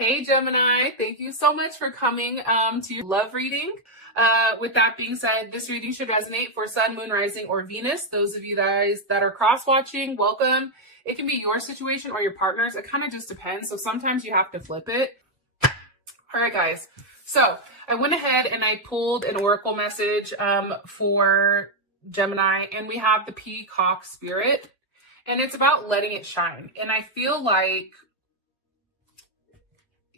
Hey Gemini, thank you so much for coming to your love reading. With that being said, this reading should resonate for Sun, Moon, Rising, or Venus. Those of you guys that are cross-watching, welcome. It can be your situation or your partner's. It kind of just depends. So sometimes you have to flip it. All right, guys. So I went ahead and I pulled an oracle message for Gemini, and we have the Peacock Spirit, and it's about letting it shine. And I feel like,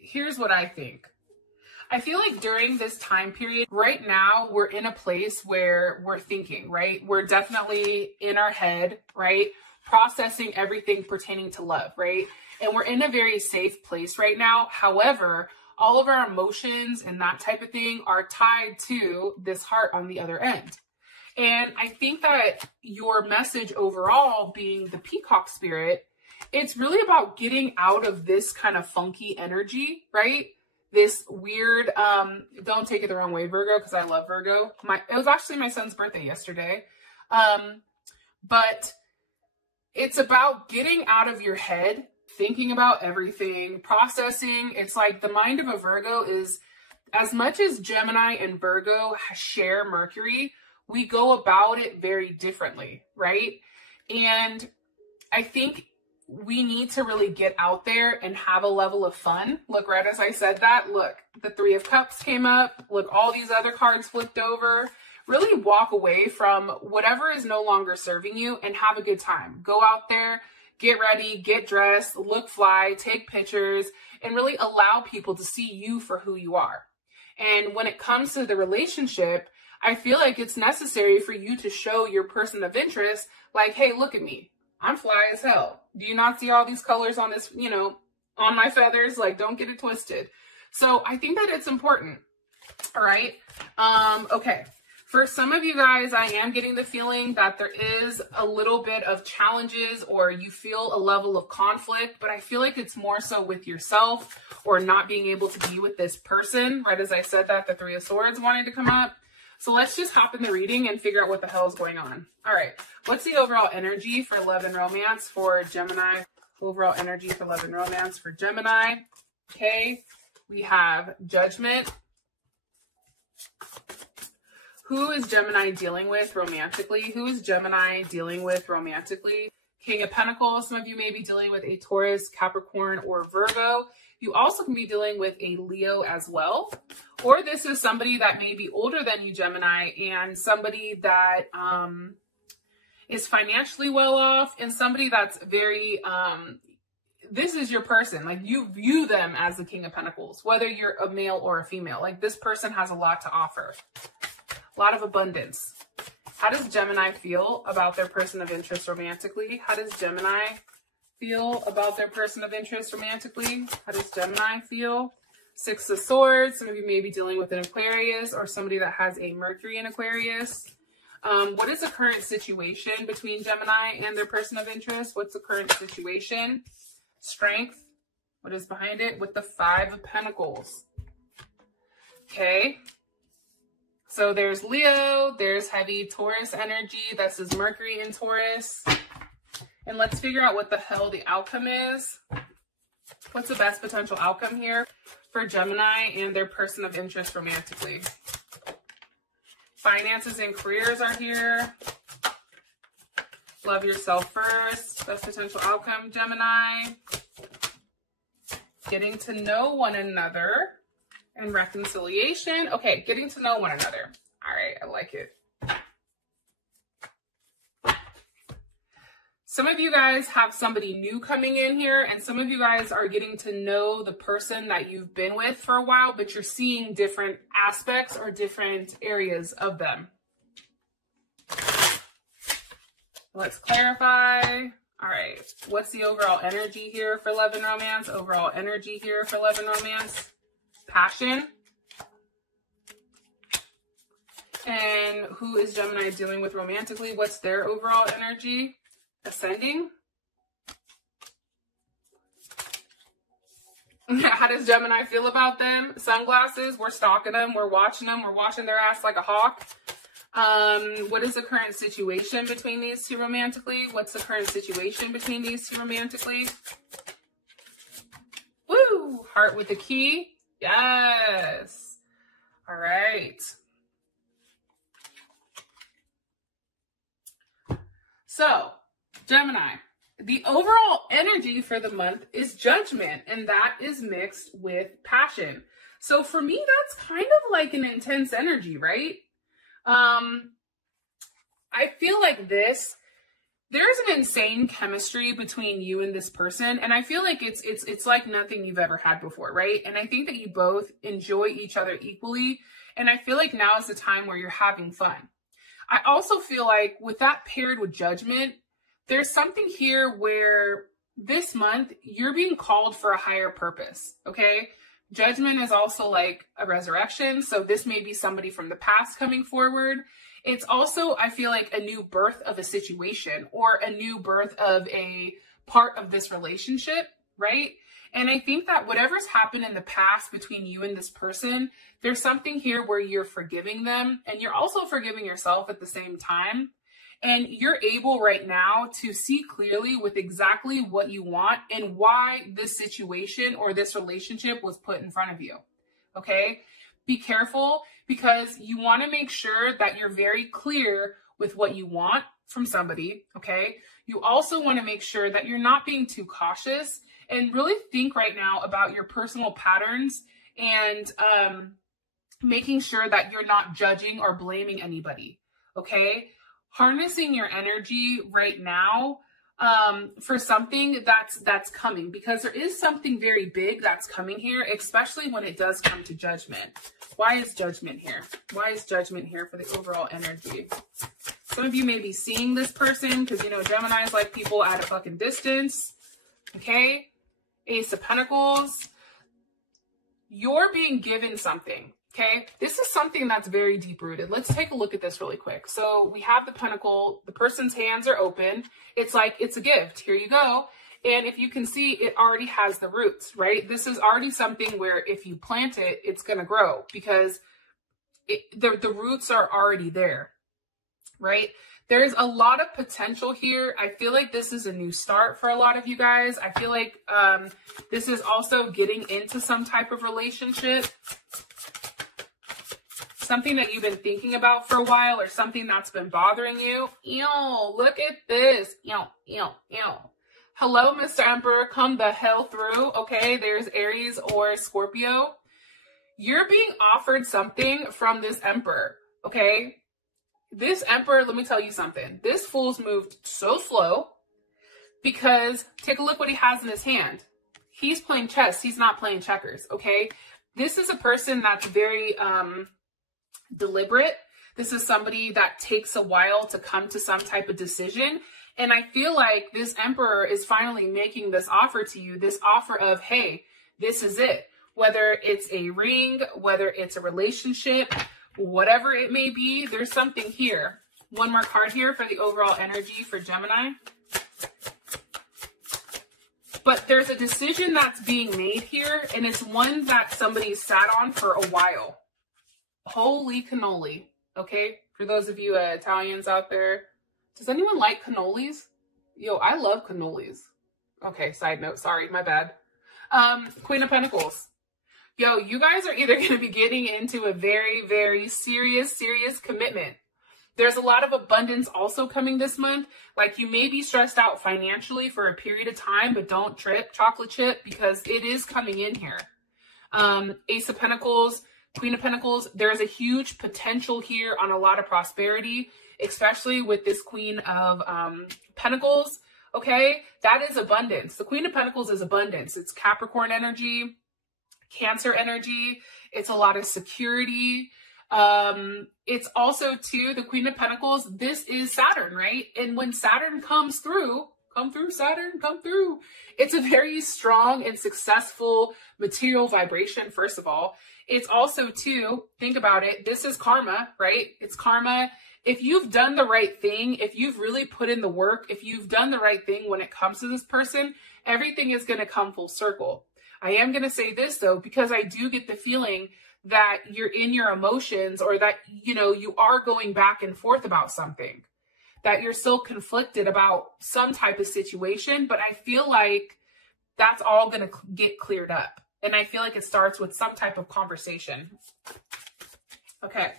here's what I think. I feel like during this time period, right now, we're in a place where we're thinking, right? We're definitely in our head, right? Processing everything pertaining to love, right? And we're in a very safe place right now. However, all of our emotions and that type of thing are tied to this heart on the other end. And I think that your message overall being the Peacock Spirit, it's really about getting out of this kind of funky energy, right? This weird, don't take it the wrong way, Virgo, because I love Virgo. It was actually my son's birthday yesterday. But it's about getting out of your head, thinking about everything, processing. It's like the mind of a Virgo is, as much as Gemini and Virgo share Mercury, we go about it very differently, right? And I think we need to really get out there and have a level of fun. Look, right as I said that, look, the Three of Cups came up. Look, all these other cards flipped over. Really walk away from whatever is no longer serving you and have a good time. Go out there, get ready, get dressed, look fly, take pictures, and really allow people to see you for who you are. And when it comes to the relationship, I feel like it's necessary for you to show your person of interest, like, hey, look at me. I'm fly as hell. Do you not see all these colors on this, on my feathers? Like, don't get it twisted. So I think that it's important. All right. Okay. For some of you guys, I am getting the feeling that there is a little bit of challenges or you feel a level of conflict, but I feel like it's more so with yourself or not being able to be with this person. Right as I said that, the Three of Swords wanted to come up. So let's just hop in the reading and figure out what the hell is going on. All right. What's the overall energy for love and romance for Gemini? Overall energy for love and romance for Gemini. Okay. We have Judgment. Who is Gemini dealing with romantically? Who is Gemini dealing with romantically? King of Pentacles. Some of you may be dealing with a Taurus, Capricorn, or Virgo. You also can be dealing with a Leo as well. Or this is somebody that may be older than you, Gemini, and somebody that is financially well off, and somebody that's very, this is your person. Like, you view them as the King of Pentacles, whether you're a male or a female. Like, this person has a lot to offer. A lot of abundance. How does Gemini feel about their person of interest romantically? How does Gemini feel about their person of interest romantically? How does Gemini feel? Six of Swords. Some of you may be dealing with an Aquarius or somebody that has a Mercury in Aquarius. What is the current situation between Gemini and their person of interest? What's the current situation? Strength. What is behind it? With the Five of Pentacles. Okay. So there's Leo, there's heavy Taurus energy. This is Mercury in Taurus. And let's figure out what the hell the outcome is. What's the best potential outcome here for Gemini and their person of interest romantically? Finances and careers are here. Love yourself first. Best potential outcome, Gemini. Getting to know one another. And reconciliation. Okay, getting to know one another. All right, I like it. Some of you guys have somebody new coming in here, and some of you guys are getting to know the person that you've been with for a while, but you're seeing different aspects or different areas of them. Let's clarify. All right, what's the overall energy here for love and romance? Overall energy here for love and romance. Passion. And who is Gemini dealing with romantically? What's their overall energy? Ascending. How does Gemini feel about them? Sunglasses. We're stalking them. We're watching them. We're watching their ass like a hawk. What is the current situation between these two romantically? What's the current situation between these two romantically? Woo! Heart with the key. Yes. All right. So, Gemini, the overall energy for the month is judgment, and that is mixed with passion. So for me, that's kind of like an intense energy, right? I feel like there's an insane chemistry between you and this person, and I feel like it's like nothing you've ever had before, right? And I think that you both enjoy each other equally, and I feel like now is the time where you're having fun. I also feel like with that paired with judgment, there's something here where this month you're being called for a higher purpose, okay? Judgment is also like a resurrection. So this may be somebody from the past coming forward. It's also, I feel like, a new birth of a situation or a new birth of a part of this relationship, right? And I think that whatever's happened in the past between you and this person, there's something here where you're forgiving them and you're also forgiving yourself at the same time. And you're able right now to see clearly with exactly what you want and why this situation or this relationship was put in front of you. Okay? Be careful because you want to make sure that you're very clear with what you want from somebody. Okay? You also want to make sure that you're not being too cautious and really think right now about your personal patterns and making sure that you're not judging or blaming anybody. Okay? Harnessing your energy right now for something that's coming, because there is something very big that's coming here, especially when it does come to judgment. Why is judgment here? Why is judgment here for the overall energy? Some of you may be seeing this person because, you know, Gemini is like people at a fucking distance. Okay? Ace of Pentacles. You're being given something. Okay, this is something that's very deep-rooted. Let's take a look at this really quick. So we have the pentacle. The person's hands are open. It's like, it's a gift. Here you go. And if you can see, it already has the roots, right? This is already something where if you plant it, it's going to grow because the roots are already there, right? There's a lot of potential here. I feel like this is a new start for a lot of you guys. I feel like this is also getting into some type of relationship. Something that you've been thinking about for a while or something that's been bothering you. Ew, look at this. Ew, ew, ew. Hello, Mr. Emperor. Come the hell through. Okay, there's Aries or Scorpio. You're being offered something from this Emperor. Okay? This Emperor, let me tell you something. This fool's moved so slow because take a look what he has in his hand. He's playing chess. He's not playing checkers. Okay? This is a person that's very deliberate. This is somebody that takes a while to come to some type of decision. And I feel like this Emperor is finally making this offer to you, this offer of, hey, this is it. Whether it's a ring, whether it's a relationship, whatever it may be, there's something here. One more card here for the overall energy for Gemini. But there's a decision that's being made here, and it's one that somebody sat on for a while. Holy cannoli. Okay, for those of you Italians out there, does anyone like cannolis? Yo, I love cannolis. Okay, side note, sorry, my bad. Queen of Pentacles. Yo, you guys are either going to be getting into a very, very serious commitment. There's a lot of abundance also coming this month. Like you may be stressed out financially for a period of time, but don't trip, chocolate chip, because it is coming in here. Ace of Pentacles, Queen of Pentacles, there's a huge potential here on a lot of prosperity, especially with this Queen of Pentacles, okay? That is abundance. The Queen of Pentacles is abundance. It's Capricorn energy, Cancer energy. It's a lot of security. It's also, too, the Queen of Pentacles, this is Saturn, right? And when Saturn comes through, come through, Saturn, come through. It's a very strong and successful material vibration, first of all. It's also, too, think about it, this is karma, right? It's karma. If you've done the right thing, if you've really put in the work, if you've done the right thing when it comes to this person, everything is going to come full circle. I am going to say this, though, because I do get the feeling that you're in your emotions or that, you know, you are going back and forth about something, that you're still conflicted about some type of situation. But I feel like that's all going to get cleared up. And I feel like it starts with some type of conversation. Okay.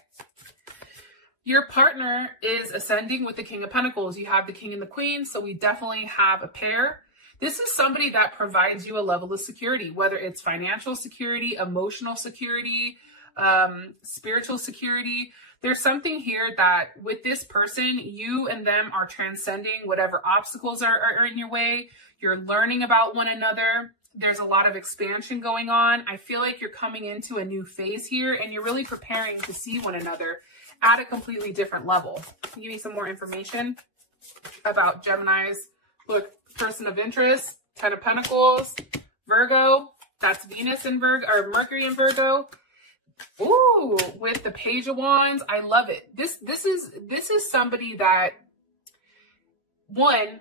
Your partner is ascending with the King of Pentacles. You have the King and the Queen, so we definitely have a pair. This is somebody that provides you a level of security, whether it's financial security, emotional security, spiritual security. There's something here that with this person, you and them are transcending whatever obstacles are in your way. You're learning about one another. There's a lot of expansion going on. I feel like you're coming into a new phase here, and you're really preparing to see one another at a completely different level. Give me some more information about Gemini's, look, person of interest, 10 of Pentacles, Virgo, that's Venus in Virgo, or Mercury in Virgo. Ooh, with the Page of Wands, I love it. This is somebody that, one,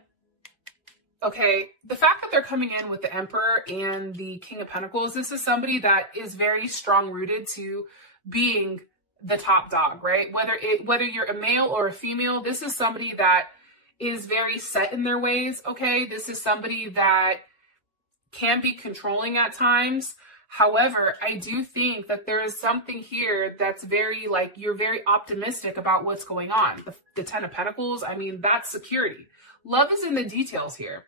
okay, the fact that they're coming in with the Emperor and the King of Pentacles, this is somebody that is very strong rooted to being the top dog, right? Whether you're a male or a female, this is somebody that is very set in their ways, okay? This is somebody that can be controlling at times. However, I do think that there is something here that's very, like, you're very optimistic about what's going on. The 10 of Pentacles, I mean, that's security. Love is in the details here.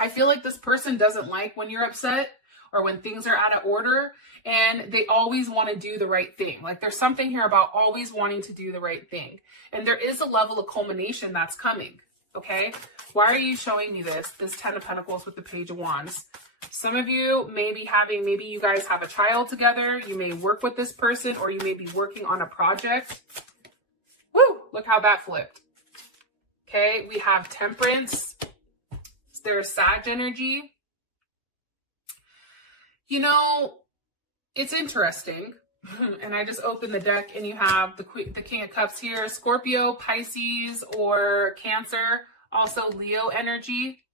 I feel like this person doesn't like when you're upset or when things are out of order, and they always want to do the right thing. Like, there's something here about always wanting to do the right thing. And there is a level of culmination that's coming, okay? Why are you showing me this 10 of Pentacles with the Page of Wands? Some of you may be having, maybe you guys have a child together. You may work with this person, or you may be working on a project. Woo, look how that flipped. Okay, we have Temperance. There's Sag energy. You know, it's interesting. And I just opened the deck, and you have the King of Cups here, Scorpio, Pisces, or Cancer, also Leo energy.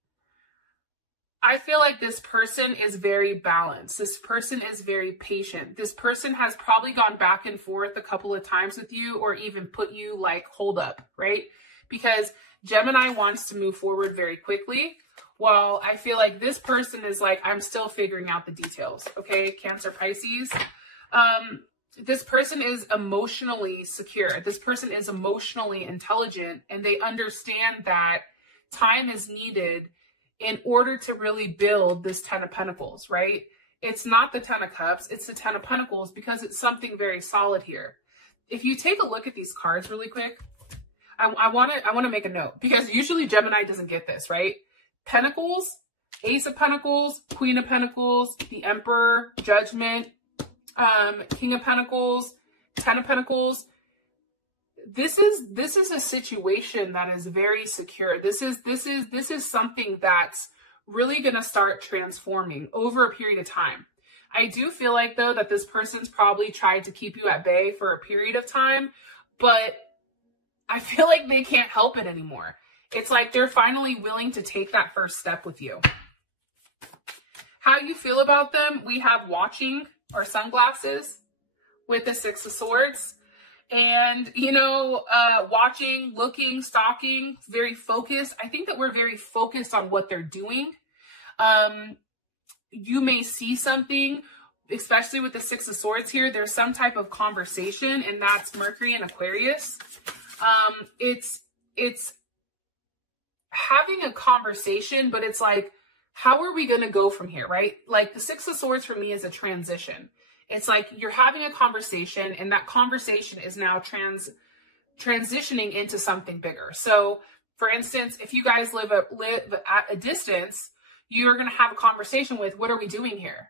I feel like this person is very balanced. This person is very patient. This person has probably gone back and forth a couple of times with you, or even put you like, hold up, right? Because Gemini wants to move forward very quickly. Well, I feel like this person is like, I'm still figuring out the details. Okay, Cancer, Pisces. This person is emotionally secure. This person is emotionally intelligent, and they understand that time is needed in order to really build this 10 of Pentacles, right? It's not the 10 of Cups, it's the 10 of Pentacles, because it's something very solid here. If you take a look at these cards really quick, I want to make a note, because usually Gemini doesn't get this, right? Pentacles, Ace of Pentacles, Queen of Pentacles, the Emperor, Judgment, King of Pentacles, 10 of Pentacles. This is a situation that is very secure. This is something that's really going to start transforming over a period of time. I do feel like, though, that this person's probably tried to keep you at bay for a period of time, but I feel like they can't help it anymore. It's like they're finally willing to take that first step with you. How you feel about them? We have watching or sunglasses with the Six of Swords. And, you know, watching, looking, stalking, very focused. I think that we're very focused on what they're doing. You may see something, especially with the Six of Swords here. There's some type of conversation, and that's Mercury and Aquarius. It's having a conversation, but it's like, how are we going to go from here, right? Like, the Six of Swords for me is a transition. It's like you're having a conversation, and that conversation is now transitioning into something bigger. So, for instance, if you guys live at a distance, you're going to have a conversation with, what are we doing here?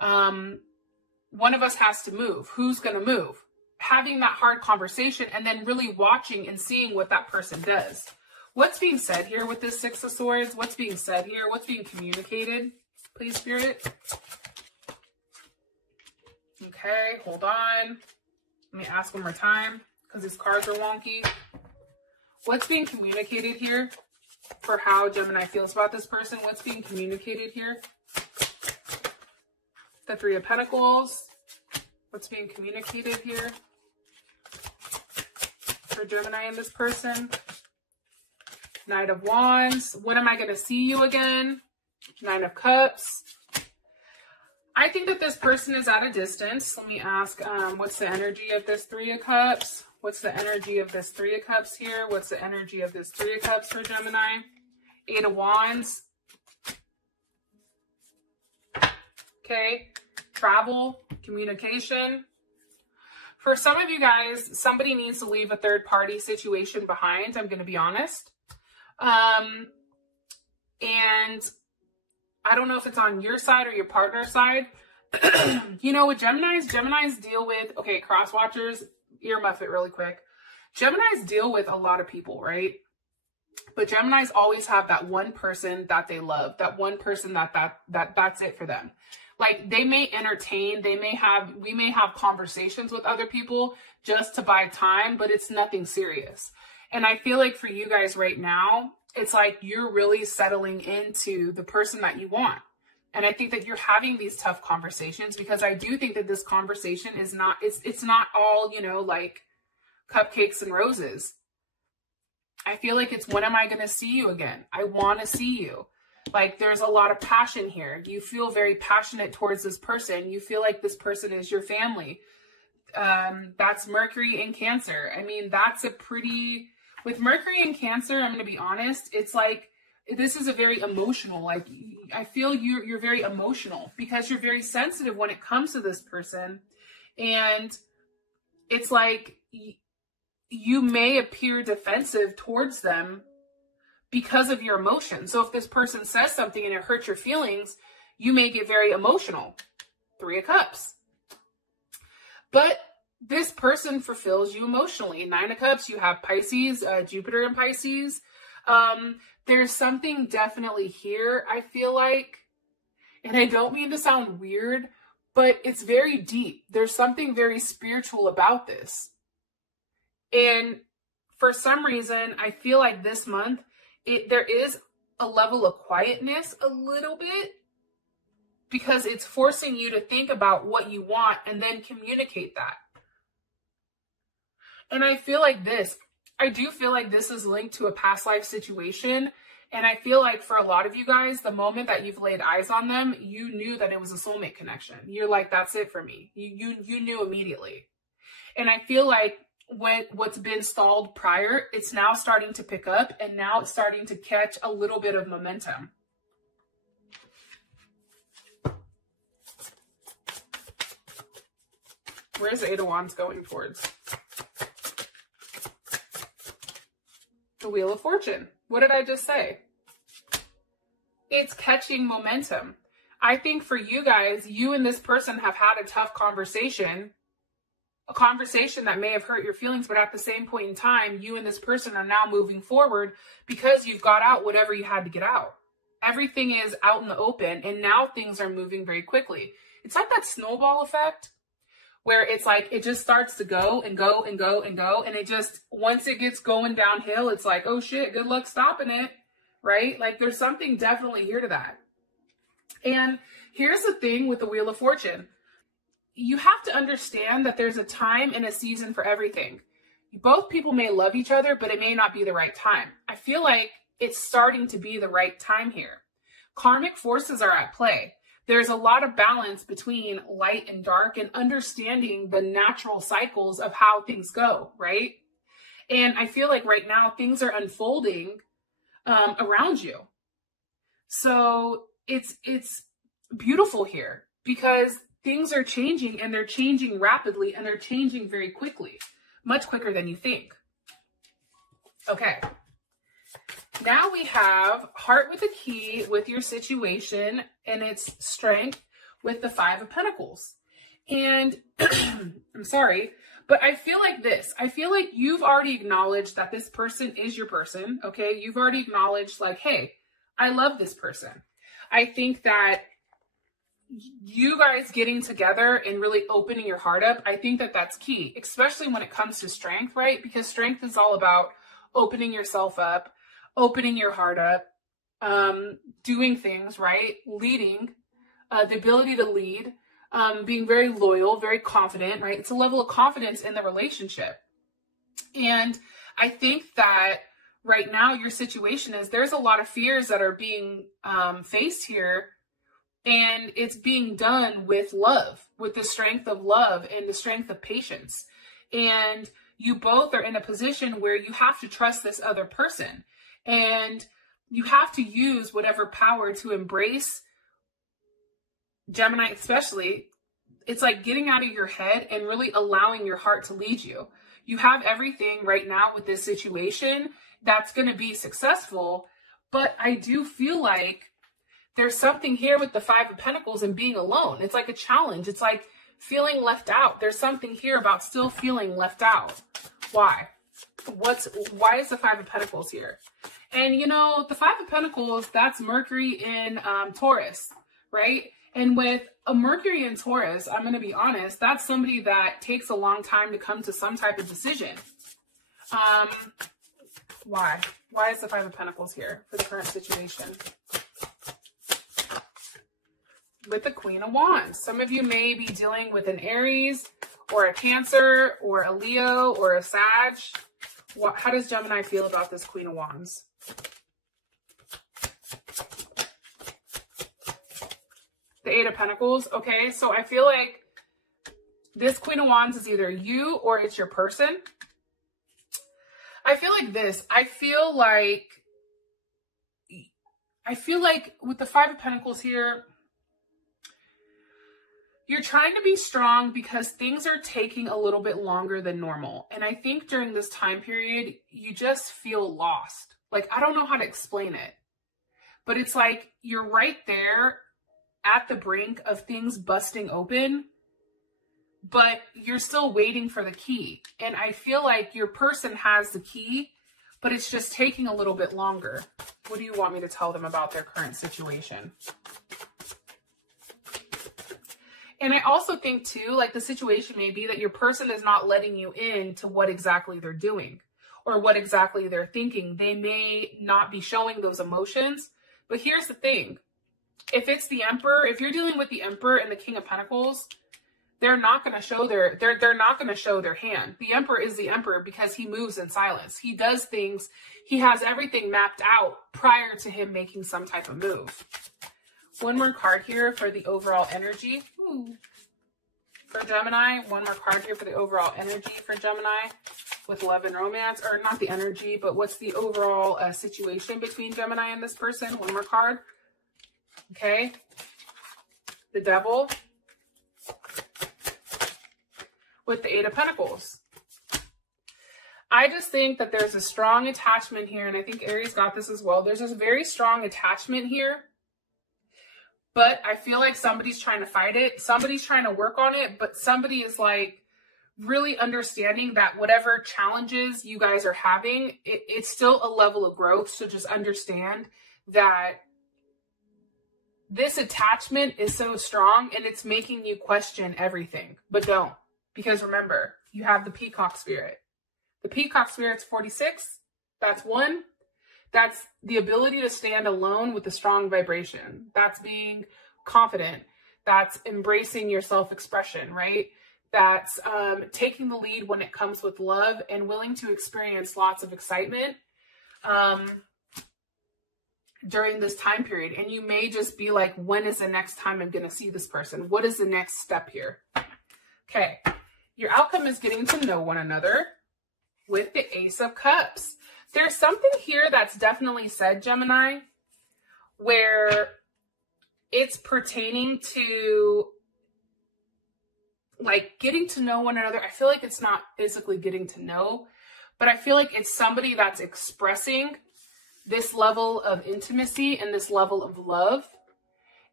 One of us has to move. Who's going to move? Having that hard conversation, and then really watching and seeing what that person does. What's being said here with this Six of Swords? What's being said here? What's being communicated? Please, Spirit. Okay, hold on. Let me ask one more time, because these cards are wonky. What's being communicated here for how Gemini feels about this person? What's being communicated here? The Three of Pentacles. What's being communicated here for Gemini and this person? Knight of Wands. When am I going to see you again? Nine of Cups. I think that this person is at a distance. Let me ask, what's the energy of this Three of Cups? What's the energy of this Three of Cups here? What's the energy of this Three of Cups for Gemini? Eight of Wands. Okay. Travel, communication. For some of you guys, somebody needs to leave a third-party situation behind. I'm going to be honest. And I don't know if it's on your side or your partner's side. You know, with Geminis deal with, okay, cross watchers, earmuff it really quick. Geminis deal with a lot of people, right? But Geminis always have that one person that they love, that one person that's it for them. Like, they may entertain, we may have conversations with other people just to buy time, but it's nothing serious. And I feel like for you guys right now, it's like you're really settling into the person that you want. And I think that you're having these tough conversations, because I do think that this conversation is not, it's not all, you know, like cupcakes and roses. I feel like it's, when am I going to see you again? I want to see you. Like, there's a lot of passion here. You feel very passionate towards this person. You feel like this person is your family. That's Mercury in Cancer. I mean, that's a pretty, with Mercury in Cancer, I'm going to be honest, it's like, this is a very emotional, like, I feel you're very emotional because you're very sensitive when it comes to this person. And it's like, you may appear defensive towards them because of your emotions. So if this person says something and it hurts your feelings, you may get very emotional. Three of Cups. But this person fulfills you emotionally. Nine of Cups, you have Pisces, Jupiter in Pisces. There's something definitely here, I feel like, and I don't mean to sound weird, but it's very deep. There's something very spiritual about this. And for some reason, I feel like this month, there is a level of quietness a little bit, because it's forcing you to think about what you want and then communicate that. And I feel like I do feel like this is linked to a past life situation. And I feel like for a lot of you guys, the moment that you've laid eyes on them, you knew that it was a soulmate connection. You're like, that's it for me. You knew immediately. And I feel like what's been stalled prior, it's now starting to pick up, and now it's starting to catch a little bit of momentum. Where's the Eight of Wands going towards? The Wheel of Fortune. What did I just say? It's catching momentum. I think for you guys, you and this person have had a tough conversation, a conversation that may have hurt your feelings, but at the same point in time, you and this person are now moving forward because you've got out whatever you had to get out. Everything is out in the open, and now things are moving very quickly. It's like that snowball effect, where it's like, it just starts to go and go and go and go. And it just, once it gets going downhill, it's like, oh shit, good luck stopping it, right? Like, there's something definitely here to that. And here's the thing with the Wheel of Fortune. You have to understand that there's a time and a season for everything. Both people may love each other, but it may not be the right time. I feel like it's starting to be the right time here. Karmic forces are at play. There's a lot of balance between light and dark, and understanding the natural cycles of how things go, right? And I feel like right now things are unfolding around you. So it's beautiful here, because things are changing, and they're changing rapidly, and they're changing very quickly, much quicker than you think. Okay. Now we have Heart with a Key with your situation and its strength with the Five of Pentacles. And I'm sorry, but I feel like this. I feel like you've already acknowledged that this person is your person, okay? You've already acknowledged, like, hey, I love this person. I think that you guys getting together and really opening your heart up, I think that that's key, especially when it comes to strength, right? Because strength is all about opening yourself up, opening your heart up, doing things, right? Leading, the ability to lead, being very loyal, very confident, right? It's a level of confidence in the relationship. And I think that right now your situation is, there's a lot of fears that are being faced here And it's being done with love, with the strength of love and the strength of patience. And you both are in a position where you have to trust this other person. And you have to use whatever power to embrace, Gemini especially. It's like getting out of your head and really allowing your heart to lead you. You have everything right now with this situation that's going to be successful. But I do feel like there's something here with the Five of Pentacles and being alone. It's like a challenge. It's like feeling left out. There's something here about still feeling left out. Why? Why is the Five of Pentacles here? And you know, the Five of Pentacles, that's Mercury in Taurus, right? And with a Mercury in Taurus, I'm going to be honest, that's somebody that takes a long time to come to some type of decision. Why? Why is the Five of Pentacles here for the current situation? With the Queen of Wands. Some of you may be dealing with an Aries or a Cancer or a Leo or a Sag. How does Gemini feel about this Queen of Wands? The Eight of Pentacles. Okay, so I feel like this Queen of Wands is either you or it's your person. I feel like this. I feel like with the Five of Pentacles here, you're trying to be strong because things are taking a little bit longer than normal. And I think during this time period, you just feel lost. Like, I don't know how to explain it, but it's like you're right there at the brink of things busting open, but you're still waiting for the key. And I feel like your person has the key, but it's just taking a little bit longer. What do you want me to tell them about their current situation? And I also think too, like the situation may be that your person is not letting you in to what exactly they're doing or what exactly they're thinking. They may not be showing those emotions, but here's the thing. If it's the Emperor, if you're dealing with the Emperor and the King of Pentacles, they're not going to show they're not going to show their hand. The Emperor is the Emperor because he moves in silence. He does things. He has everything mapped out prior to him making some type of move. One more card here for the overall energy. For Gemini. One more card here for the overall energy for Gemini with love and romance. Or not the energy, but what's the overall situation between Gemini and this person? One more card. Okay. The Devil. With the Eight of Pentacles. I just think that there's a strong attachment here, and I think Aries got this as well. There's this very strong attachment here, but I feel like somebody's trying to fight it. Somebody's trying to work on it, but somebody is like really understanding that whatever challenges you guys are having, it's still a level of growth. So just understand that this attachment is so strong and it's making you question everything, but don't. Because remember, you have the Peacock Spirit. The Peacock Spirit's 46. That's one. That's the ability to stand alone with a strong vibration. That's being confident. That's embracing your self-expression, right? That's taking the lead when it comes with love and willing to experience lots of excitement during this time period. And you may just be like, when is the next time I'm going to see this person? What is the next step here? Okay. Your outcome is getting to know one another with the Ace of Cups. There's something here that's definitely said, Gemini, where it's pertaining to like getting to know one another. I feel like it's not physically getting to know, but I feel like it's somebody that's expressing this level of intimacy and this level of love.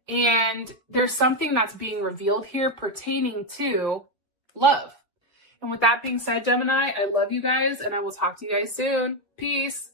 And there's something that's being revealed here pertaining to love. And with that being said, Gemini, I love you guys and I will talk to you guys soon. Peace.